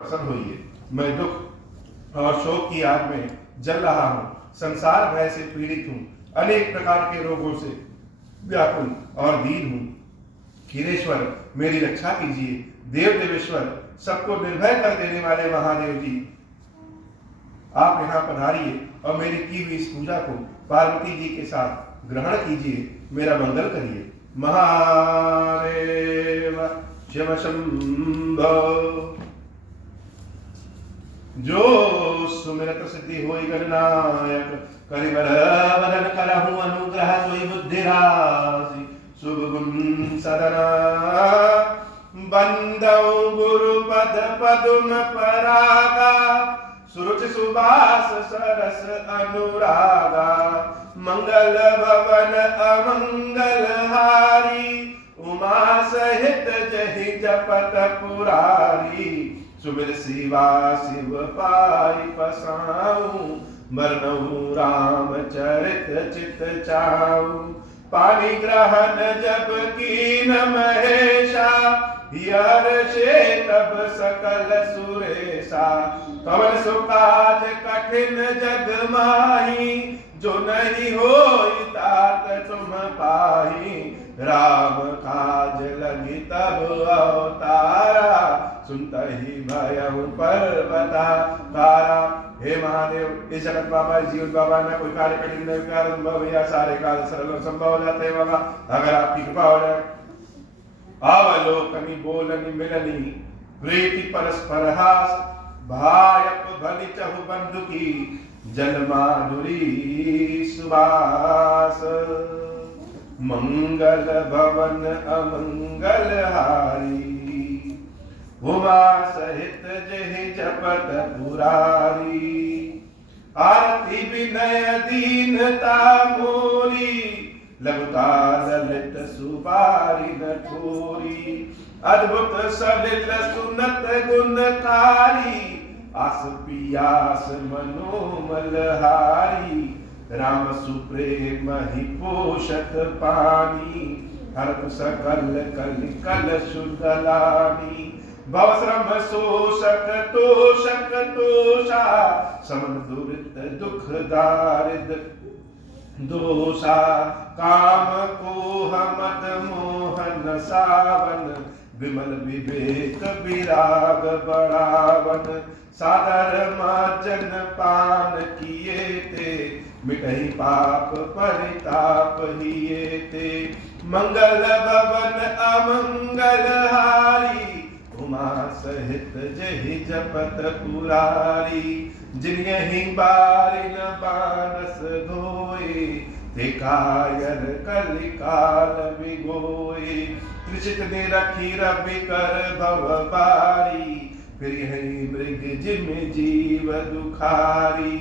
प्रसन्न होइए। मैं दुख और शोक की आग में जल रहा हूँ, संसार भय से पीड़ित हूँ, अनेक प्रकार के रोगों से व्याकुल और दीन हूँ। खीरेश्वर मेरी रक्षा कीजिए। देव देवेश्वर सबको निर्भय कर देने वाले महादेव जी, आप यहाँ पधारिए और मेरी की हुई इस पूजा को पार्वती जी के साथ ग्रहण कीजिए, मेरा मंगल करिए। महादेव शिव शंभो। जो सुमिरत सिद्धि होई गणनायक, करिबर वदन करहु अनुग्रह सोई बुद्धि राशि, शुभ गुण सदना बंदौ गुरुपद पदुम परागा, सुरुचि सुबास सरस अनुरागा, मंगल भवन अमंगल हारी, उमा सहित जहि जपत पुरारी, सुमिर शिवा शिव पाई पसाऊं, मरनऊ राम चरित चित चाऊं, पानी ग्रहण जब कीन महेशा, हर्षे तब सकल सुरेशा, कवन सुकाज कठिन जग माही, जो नहीं होई तात तुम पाही, राम काज लगी तब अवतारा, सुनतहि भयउ पर्वता तारा। हे महादेव, इस जगत बाबा जीवन बाबा ना कोई कार्य कठिन नहीं कार्य संभव भैया, सारे कार्य सरल और संभव हो जाते हैं बाबा, अगर आपकी कृपा हो जाए। अवलोकनी बोलनी मिलनी प्रीति परस्पर हास, भायप भली चहु बंधु की, जन माधुरी सुबास, मंगल भवन अमंगल हारी, उमा सहित जहि जपत पुरारी, आरती विनय दीनता मोरी, लघुता ललित सुबारी न थोरी, अद्भुत सलिल सुनत गुणकारी, आस पियास मनोमलहारी, राम सुप्रेम ही पोषक पानी, हरप सकल कल कल शुद्धलानी, भवश्रम शोषक तोषक तोषा, समन दुरित दुख दारिद दोषा, काम कोह मद मोहन सावन, विमल विवेक विराग बढ़ावन, सादर माजन पान किए थे, मिटहि पाप परिताप हिये थे, मंगल भवन अमंगल हारी, उमा सहित जहि जपत पुरारी, जिन यही बारिन बानस धोए, ते कायर कलिकाल विगोए, त्रिशित ने रखी रवि कर भव बारी, फिर यही मृग जिम जीव दुखारी,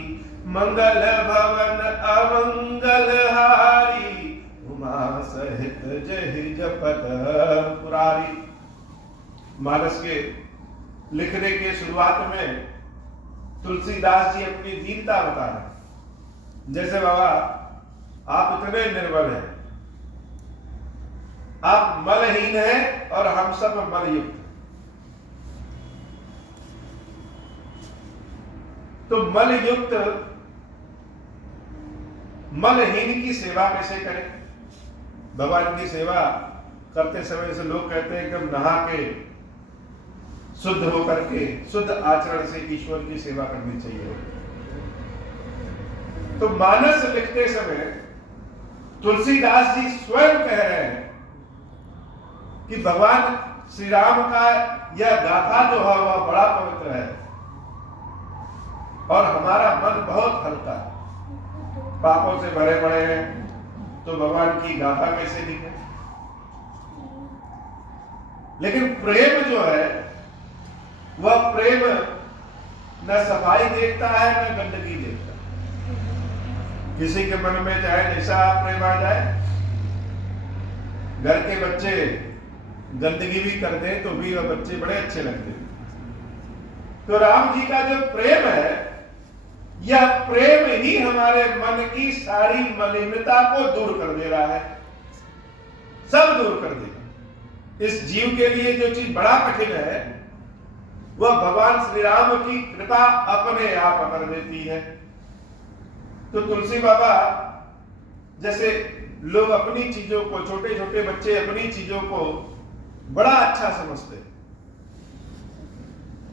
मंगल भवन अमंगल हारी, उमा सहित जहि जपत पुरारी। मानस के लिखने के शुरुआत में तुलसीदास जी अपनी दीनता बता रहे हैं। जैसे बाबा आप इतने निर्बल हैं, आप मलहीन हैं और हम सब मलयुक्त। तो मलयुक्त मलहीन की सेवा कैसे करें? भगवान की सेवा करते समय से लोग कहते हैं एकदम नहा के शुद्ध होकर के शुद्ध आचरण से ईश्वर की सेवा करनी चाहिए। तो मानस लिखते समय तुलसीदास जी स्वयं कह रहे हैं कि भगवान श्री राम का यह गाथा जो है वह बड़ा पवित्र है और हमारा मन बहुत हल्का है, पापों से भरे पड़े हैं, तो भगवान की गाथा कैसे लिखे? लेकिन प्रेम जो है वह प्रेम न सफाई देखता है न गंदगी देखता है। किसी के मन में चाहे जैसा प्रेम आ जाए, घर के बच्चे गंदगी भी कर दें तो भी वह बच्चे बड़े अच्छे लगते हैं। तो राम जी का जो प्रेम है, यह प्रेम ही हमारे मन की सारी मलिनता को दूर कर दे रहा है, सब दूर कर देगा। इस जीव के लिए जो चीज बड़ा कठिन है वह भगवान श्री राम की कृपा अपने आप कर देती है। तो तुलसी बाबा जैसे लोग अपनी चीजों को, छोटे छोटे बच्चे अपनी चीजों को बड़ा अच्छा समझते हैं,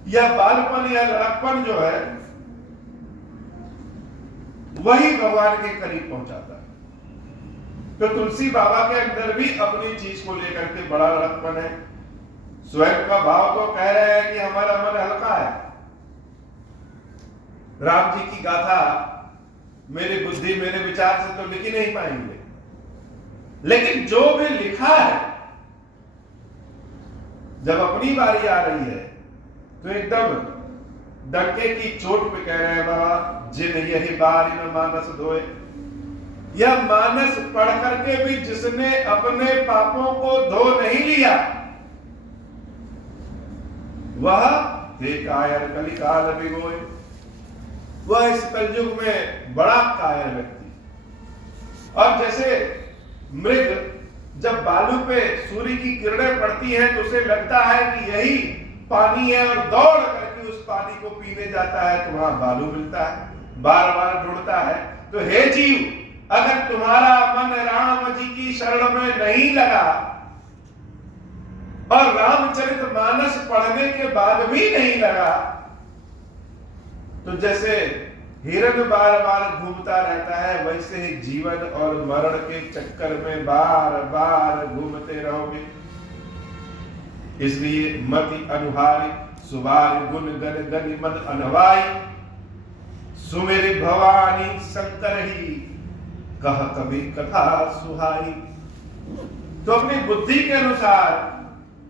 यह बालपन या लड़कपन जो है वही भगवान के करीब पहुंचाता है। तो तुलसी बाबा के अंदर भी अपनी चीज को लेकर के बड़ा लड़कपन है। स्वयं का भाव तो कह रहे हैं कि हमारा मन हल्का है। राम जी की गाथा मेरी बुद्धि मेरे विचार से तो लिख ही नहीं पाएंगे, लेकिन जो भी लिखा है जब अपनी बारी आ रही है तो एकदम डंके की चोट पे कह रहे हैं बाबा, जिन यही बारी न मानस धोए। यह मानस पढ़ करके भी जिसने अपने पापों को धो नहीं लिया वह थे कायर कलिकाल भिगोए। वह इस कलयुग में बड़ा कायर व्यक्ति। और जैसे मृग जब बालू पे सूर्य की किरणें पड़ती हैं तो उसे लगता है कि यही पानी है और दौड़ करके उस पानी को पीने जाता है तो वहां बालू मिलता है, बार बार ढूंढता है। तो हे जीव, अगर तुम्हारा मन राम जी की शरण में नहीं लगा और रामचरित मानस पढ़ने के बाद भी नहीं लगा, तो जैसे हिरण बार बार घूमता रहता है वैसे ही जीवन और मरण के चक्कर में बार बार घूमते रहोगे। इसलिए मति अनुहारी सुबार गुण गण गण मन अनवाई, सुमेरी भवानी शंकर ही कह कभी कथा सुहाई। तो अपनी बुद्धि के अनुसार,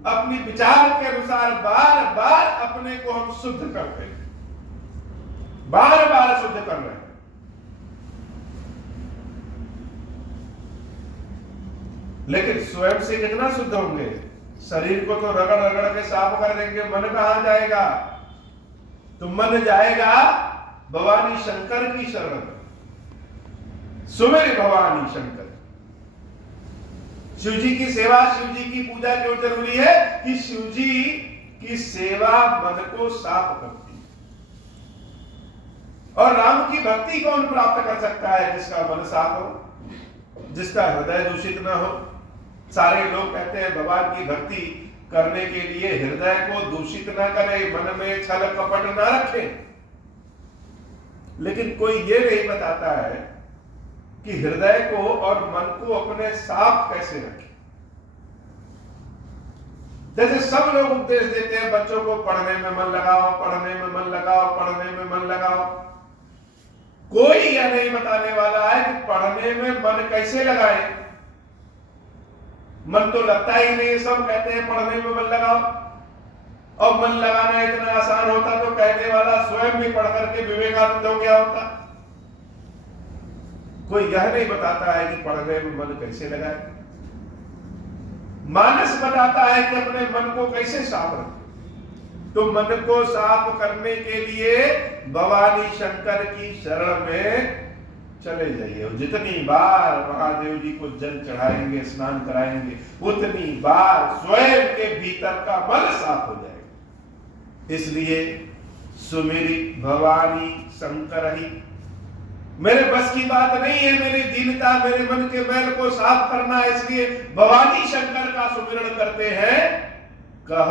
अपनी विचार के अनुसार बार बार अपने को हम शुद्ध करते हैं, बार बार शुद्ध कर रहे हैं। लेकिन स्वयं से कितना शुद्ध होंगे? शरीर को तो रगड़ रगड़ के साफ कर देंगे, मन कहां जाएगा? तो मन जाएगा भवानी शंकर की शरण में। सुमेर भवानी शंकर। शिव जी की सेवा, शिव जी की पूजा क्यों जरूरी है? कि शिव जी की सेवा मन को साफ करती है। और राम की भक्ति कौन प्राप्त कर सकता है? जिसका मन साफ हो, जिसका हृदय दूषित ना हो। सारे लोग कहते हैं भगवान की भक्ति करने के लिए हृदय को दूषित ना करे, मन में छल कपट ना रखे। लेकिन कोई ये नहीं बताता है कि हृदय को और मन को अपने साफ कैसे रखें। जैसे सब लोग उपदेश देते हैं बच्चों को, पढ़ने में मन लगाओ, पढ़ने में मन लगाओ, पढ़ने में मन लगाओ। कोई यह नहीं बताने वाला है कि पढ़ने में मन कैसे लगाए। मन तो लगता ही नहीं, सब कहते हैं पढ़ने में मन लगाओ। और मन लगाना इतना आसान होता तो कहने वाला स्वयं भी पढ़ करके विवेकानंद हो गया होता। कोई यह नहीं बताता है कि पढ़ने में मन कैसे लगाए। मानस बताता है कि अपने मन को कैसे साफ रखें। तो मन को साफ करने के लिए भवानी शंकर की शरण में चले जाइए। जितनी बार महादेव जी को जल चढ़ाएंगे, स्नान कराएंगे, उतनी बार स्वयं के भीतर का मन साफ हो जाएगा। इसलिए सुमेरी भवानी शंकर ही। मेरे बस की बात नहीं है, मेरी दीनता, मेरे मन के मैल को साफ करना, इसलिए भवानी शंकर का सुमिरण करते हैं। कह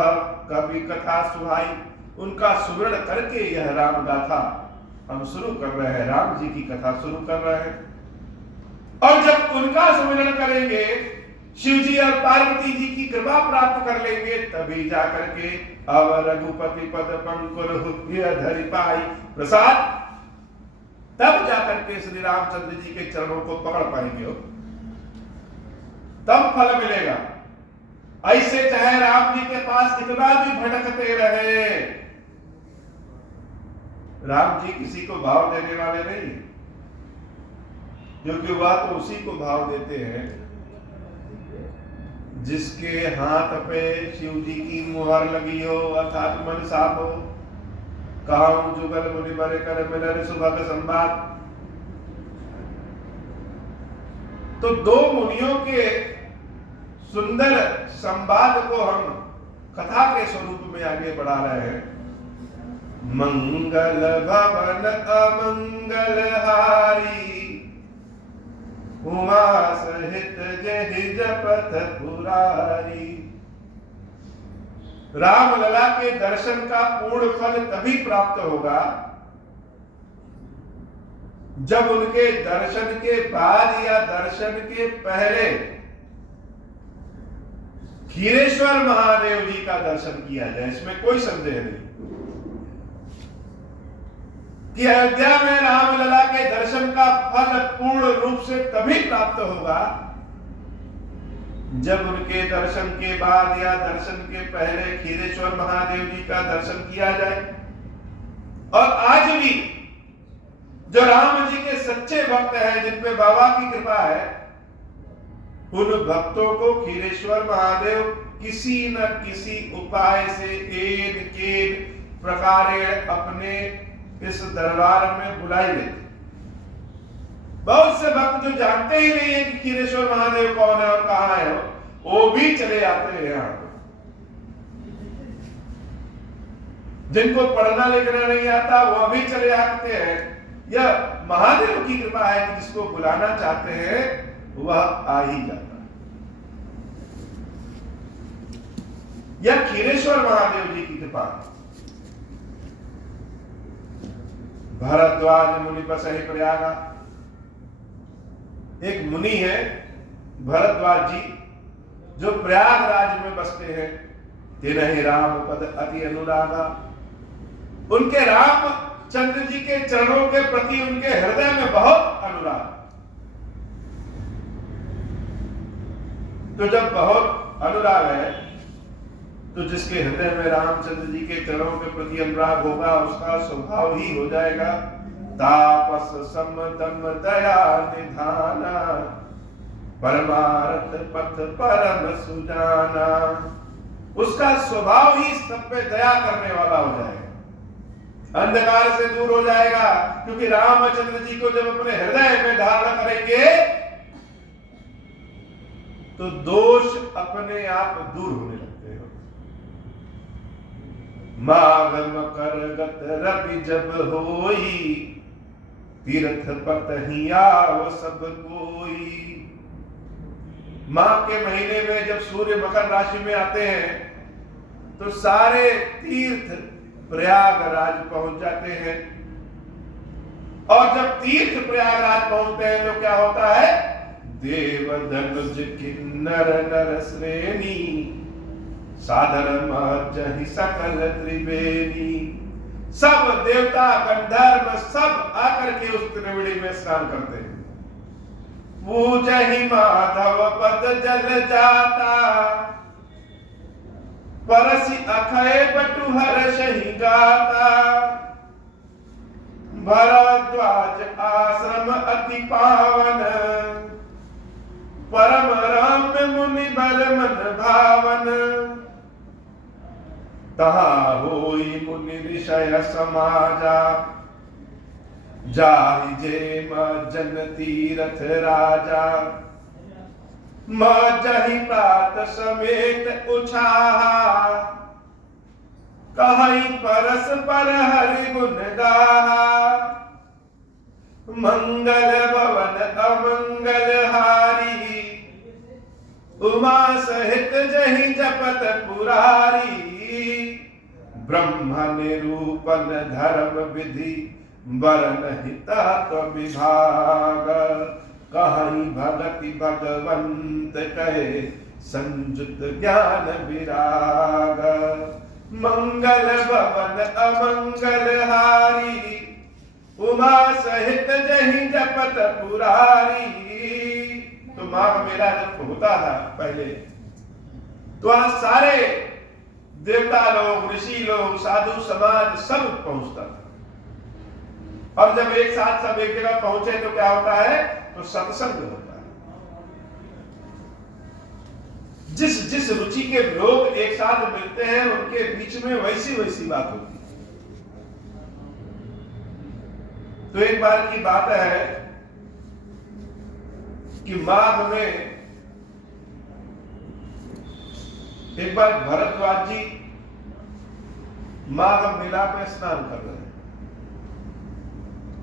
कभी कथा सुहाई। उनका सुमिरण करके यह राम गाथा हम शुरू कर रहे हैं, राम जी की कथा शुरू कर रहे हैं। और जब उनका सुमिरण करेंगे, शिव जी और पार्वती जी की कृपा प्राप्त कर लेंगे, तभी जाकर के अब रघुपति पद पंकुर धरि पाई प्रसाद, तब जाकर के श्री रामचंद्र जी के चरणों को पकड़ पाएंगे हो, तब फल मिलेगा। ऐसे चाहे राम जी के पास कितना भी भटकते रहे, राम जी किसी को भाव देने वाले नहीं, क्योंकि वह तो उसी को भाव देते हैं जिसके हाथ पे शिव जी की मुहर लगी हो, अर्थात मन साफ हो। कहूं जुगल मुनि बरे कर मिलर सुभग संवाद। तो दो मुनियों के सुंदर संवाद को हम कथा के स्वरूप में आगे बढ़ा रहे हैं। मंगल भवन अमंगल हारी, उमा सहित जहि जपत पुरारी। रामलला के दर्शन का पूर्ण फल तभी प्राप्त होगा जब उनके दर्शन के बाद या दर्शन के पहले खीरेश्वर महादेव जी का दर्शन किया जाए। इसमें कोई संदेह नहीं कि अयोध्या में रामलला के दर्शन का फल पूर्ण रूप से तभी प्राप्त होगा जब उनके दर्शन के बाद या दर्शन के पहले खीरेश्वर महादेव जी का दर्शन किया जाए। और आज भी जो राम जी के सच्चे भक्त हैं, जिन पे बाबा की कृपा है, उन भक्तों को खीरेश्वर महादेव किसी न किसी उपाय से एन केन प्रकारे अपने इस दरबार में बुलाई लेते। बहुत से भक्त जो जानते ही नहीं है कि खीरेश्वर महादेव कौन है और कहां है, वो भी चले आते हैं यहां पर। जिनको पढ़ना लिखना नहीं आता वो भी चले आते हैं। यह महादेव की कृपा है कि जिसको बुलाना चाहते हैं वह आ ही जाता है। यह खीरेश्वर महादेव जी की कृपा है। भरद्वाज मुनि बसहि प्रयागा, एक मुनि है भरद्वाज जी जो प्रयागराज में बसते हैं। तिन्हि राम पद अति अनुरागा, उनके रामचंद्र जी के चरणों के प्रति उनके हृदय में बहुत अनुराग। तो जब बहुत अनुराग है तो जिसके हृदय में रामचंद्र जी के चरणों के प्रति अनुराग होगा उसका स्वभाव ही हो जाएगा तापस सम दम दया निधाना, परमार्थ पथ परम सुजाना। उसका स्वभाव ही सब पे दया करने वाला हो जाएगा, अंधकार से दूर हो जाएगा। क्योंकि रामचंद्र जी को जब अपने हृदय में धारण करेंगे तो दोष अपने आप दूर होने लगते हो। माघ मकर गत रवि जब होई, तीर्थ पतहि आव सब कोई। माघ के महीने में जब सूर्य मकर राशि में आते हैं तो सारे तीर्थ प्रयागराज पहुंच जाते हैं। और जब तीर्थ प्रयागराज पहुंचते हैं तो क्या होता है? देव धनुज किन्नर नर श्रेणी, सादर महजहि सकल त्रिवेणी। सब देवता गंधर्व सब आकर के उस त्रिवेणी में स्नान करते हैं। पूजहि माधव पद जल जाता, परसि अखय बटु हर्षहि गाता। भरद्वाज आश्रम अति पावन, परम रम्य मुनि बर मन भावन। तहाँ होई मुनि ऋषय समाजा, जाहि जे मज्जन तीरथ राजा। मज्जहि प्रात समेत उछाहा, कहि परस पर हरि गुण गाहा। मंगल भवन अमंगल हारी, उमा सहित जहि जपत पुरारी। ब्रह्म निरूपण धर्म विधि, वरन हित विभाग। कहि भगति भगवंत कहे, संजुत ज्ञान विराग। मंगल भवन अमंगल हारी, उमा सहित जहि जपत पुरारी। तो माघ मेला जब होता था पहले तो वहां सारे देवता लोग, ऋषि लोग, साधु समाज सब पहुंचता था। और जब एक साथ सब एक जगह पहुंचे तो क्या होता है? तो सत्संग होता है। जिस जिस रुचि के लोग एक साथ मिलते हैं उनके बीच में वैसी वैसी बात होती है। तो एक बार की बात है कि माघ में एक बार भरद्वाज जी माघ मेला में स्नान कर रहे हैं।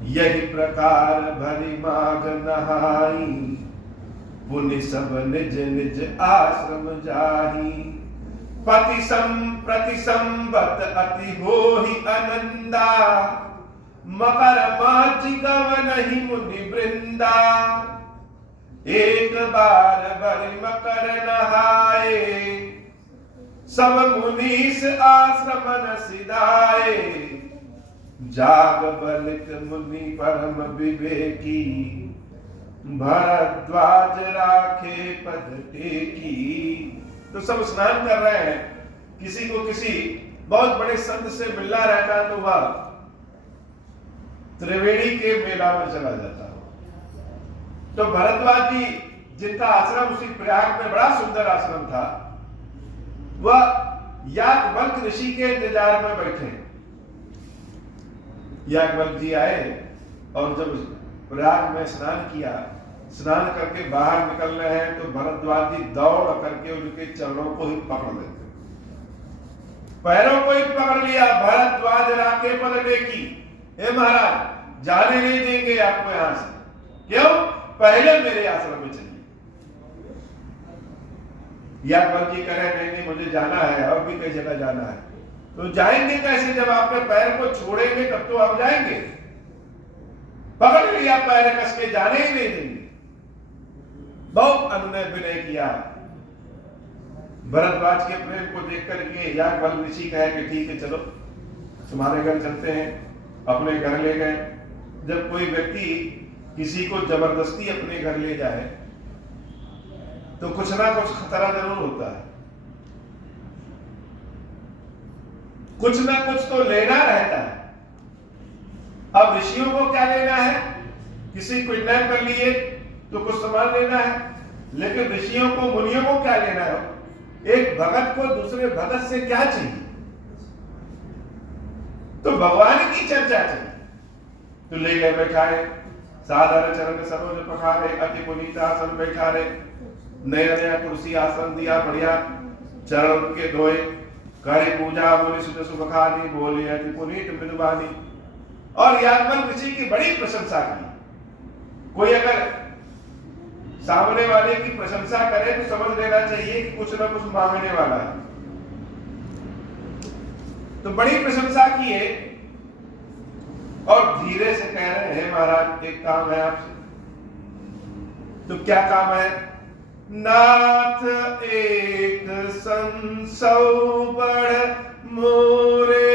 यही प्रकार भरी माघ नहाई, पुनि सब निज निज आश्रम जाही। पति प्रति संबत अति होहि अनंदा, मकर माची गव नहीं मुनि वृंदा। एक बार भरी मकर नहाए, सब मुनीस आश्रम न सिधाए। जाग बलित मुनि परम विवेकी, भरद्वाज राखे पद टेकी। तो सब स्नान कर रहे हैं। किसी को किसी बहुत बड़े संत से मिलना रहता तो वह त्रिवेणी के मेला में चला जाता हो। तो भरद्वाज जी, जिनका आश्रम उसी प्रयाग में बड़ा सुंदर आश्रम था, वह याज्ञवल्क्य ऋषि के इंतजार में बैठे। याज्ञवल्क्य जी आए और जब प्रयाग में स्नान किया, स्नान करके बाहर निकल रहे हैं तो भरद्वाज जी दौड़ करके उनके चरणों को ही पकड़ लेते, पैरों को ही पकड़ लिया। भरद्वाज राखे पद टेकी, हे महाराज जाने नहीं देंगे आपको यहां से। क्यों? पहले मेरे आश्रम में चलिए। याज्ञवल्क्य जी कह रहे नहीं नहीं मुझे जाना है, और भी कई जगह जाना है। तो जाएंगे कैसे? जब आपके पैर को छोड़ेंगे तब तो आप जाएंगे। पकड़ लिया पैर कस के, जाने ही नहीं देंगे। बहुत अनुनय विनय किया। भरद्वाज के प्रेम को देख करके याज्ञवल्क्य ऋषि कहे कि ठीक है चलो तुम्हारे घर चलते हैं। अपने घर ले गए। जब कोई व्यक्ति किसी को जबरदस्ती अपने घर ले जाए तो कुछ ना कुछ खतरा जरूर होता है, कुछ ना कुछ तो लेना रहता है। अब ऋषियों को क्या लेना है? किसी को किडनैप कर लिए तो कुछ सामान लेना है, लेकिन ऋषियों को, मुनियों को क्या लेना है? एक भगत को दूसरे भगत से क्या चाहिए? तो भगवान की चर्चा चाहिए। तो ले गए, बैठाए, साधारण चरण सरोज पखारे, अति पुनीत आसन बैठारे, नया नया कुर्सी आसन दिया, बढ़िया चरण उनके धोए, करे पूजा, बोले सुध सुख खानी, बोले अति पुनीत मृदुबानी। और याज्ञवल्क्य ऋषि की बड़ी प्रशंसा की। कोई अगर सामने वाले की प्रशंसा करे तो समझ लेना चाहिए कि कुछ ना कुछ मांगने वाला है। तो बड़ी प्रशंसा की है और धीरे से कह रहे हैं महाराज एक काम है आपसे। तो क्या काम है? नाथ एक संसौ बढ़ मोरे,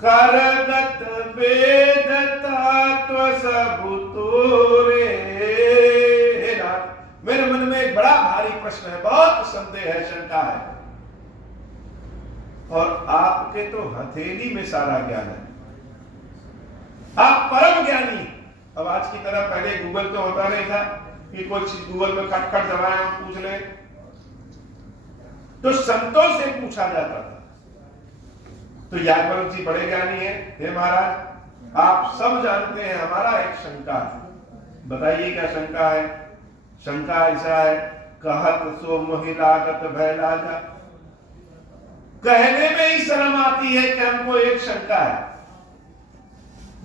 करगत वेद तत्व सब तोरे। मेरे मन में एक बड़ा भारी प्रश्न है, बहुत संदेह है, शंका है, और आपके तो हथेली में सारा ज्ञान है। आप परम ज्ञानी। अब आज की तरह पहले गूगल तो होता नहीं था कि कुछ गूगल में खटखट दबाएं और पूछ ले। तो संतों से पूछा जाता था। तो याज्ञवल्क्य जी बड़े ज्ञानी हैं। हे महाराज आप सब जानते हैं, हमारा एक शंका है। बताइए क्या शंका है? शंका ऐसा है, कहत सो मोहि लागत भय लाजा। कहने में ही शर्म आती है कि हमको एक शंका है।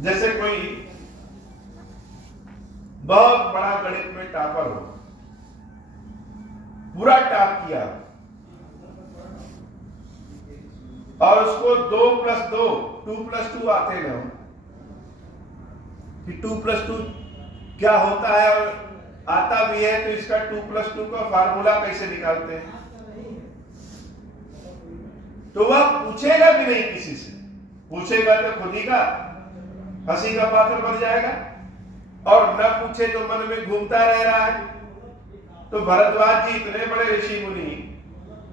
जैसे कोई बहुत बड़ा गणित में टॉपर हो, पूरा टॉप किया, और उसको 2 + 2 2 + 2 आते न हो कि 2 + 2 क्या होता है, और आता भी है तो इसका 2 + 2 का फार्मूला कैसे निकालते हैं, तो वह पूछेगा भी नहीं किसी से। पूछेगा तो खुद ही का हंसी का पात्र बन जाएगा, और न पूछे तो मन में घूमता रह रहा है। तो भरद्वाज जी इतने बड़े ऋषि मुनि,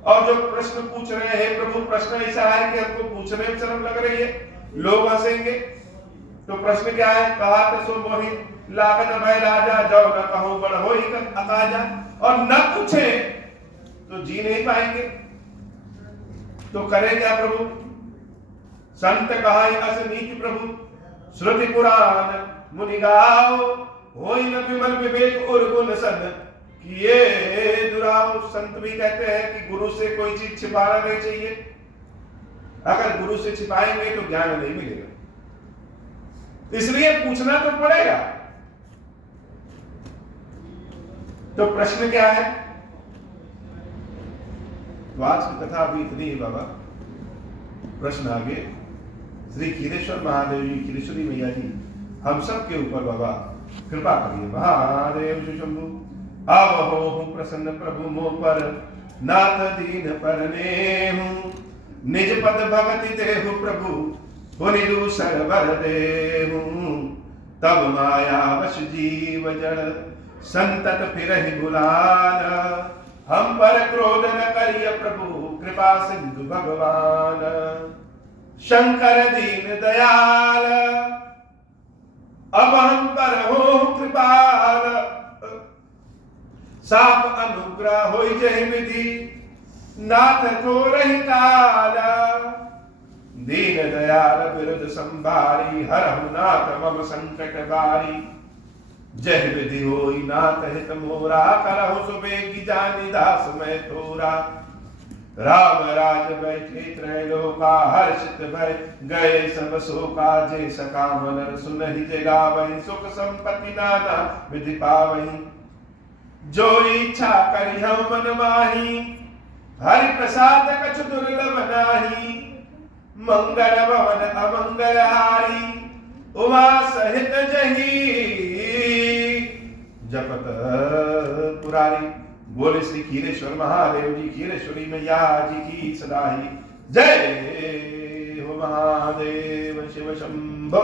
और जो प्रश्न पूछ रहे हैं, प्रभु प्रश्न ऐसा है कि हमको पूछने में शर्म लग रही है, लोग हंसेंगे। तो प्रश्न क्या है? कहा तो सो मोहि लागत भय लाजा, जाओ न कहो बड़ होई अकाजा। और न पूछे तो जी नहीं पाएंगे। तो करे क्या प्रभु? संत कहाई अस नीति प्रभु, श्रुति पुराण मुनि गाओ, होई न विमल विवेक और गुण सन कि ये दुराव। संत भी कहते हैं कि गुरु से कोई चीज छिपाना नहीं चाहिए, अगर गुरु से छिपाएंगे तो ज्ञान नहीं मिलेगा, इसलिए पूछना तो पड़ेगा। तो प्रश्न क्या है? तो आज की कथा अभी इतनी है बाबा। प्रश्न आगे। श्री खीरेश्वर महादेव जी, खीरेश्वरी मैया जी हम सब के ऊपर बाबा कृपा करिए। महादेव जी शंभु आवहो हूँ प्रसन्न प्रभु मोह पर, नाथ दीन पर नेहु, निज पद भगति देहु प्रभु, पुनि दूसर वर देहु। तब माया वश जीव जड़, संतत फिरहि बुलान, हम पर क्रोध न करिय प्रभु, कृपा सिंधु भगवान। शंकर दीन दयाल, अब हम पर हो कृपाल, साप अनुग्रह होई जहि विधि, नाथ को रही काल। दीन दयाल विरुद्ध संभारी, हरहु नाथ मम संकट बारी। जय विधि होई नाथ हित मोरा, करहु सुबेगी जानि दास मैं तोरा। राम राज बैठे त्रैलोका, हर्षित भय गए सब शोका। जय सका मनर सुनहि जगावहि, सुख संपत्ति नाना विधि पावहि। जो इच्छा करि हम मन माही, हरि प्रसाद कछु दुर्लभ नाही। मंगल भवन अमंगल हारी, उमा सहित जही जपत पुरारी। बोले श्री खीरेश्वर महादेव जी, खीरेश्वरी मैया जी की सदाई जय हो। महादेव शिव शंभो।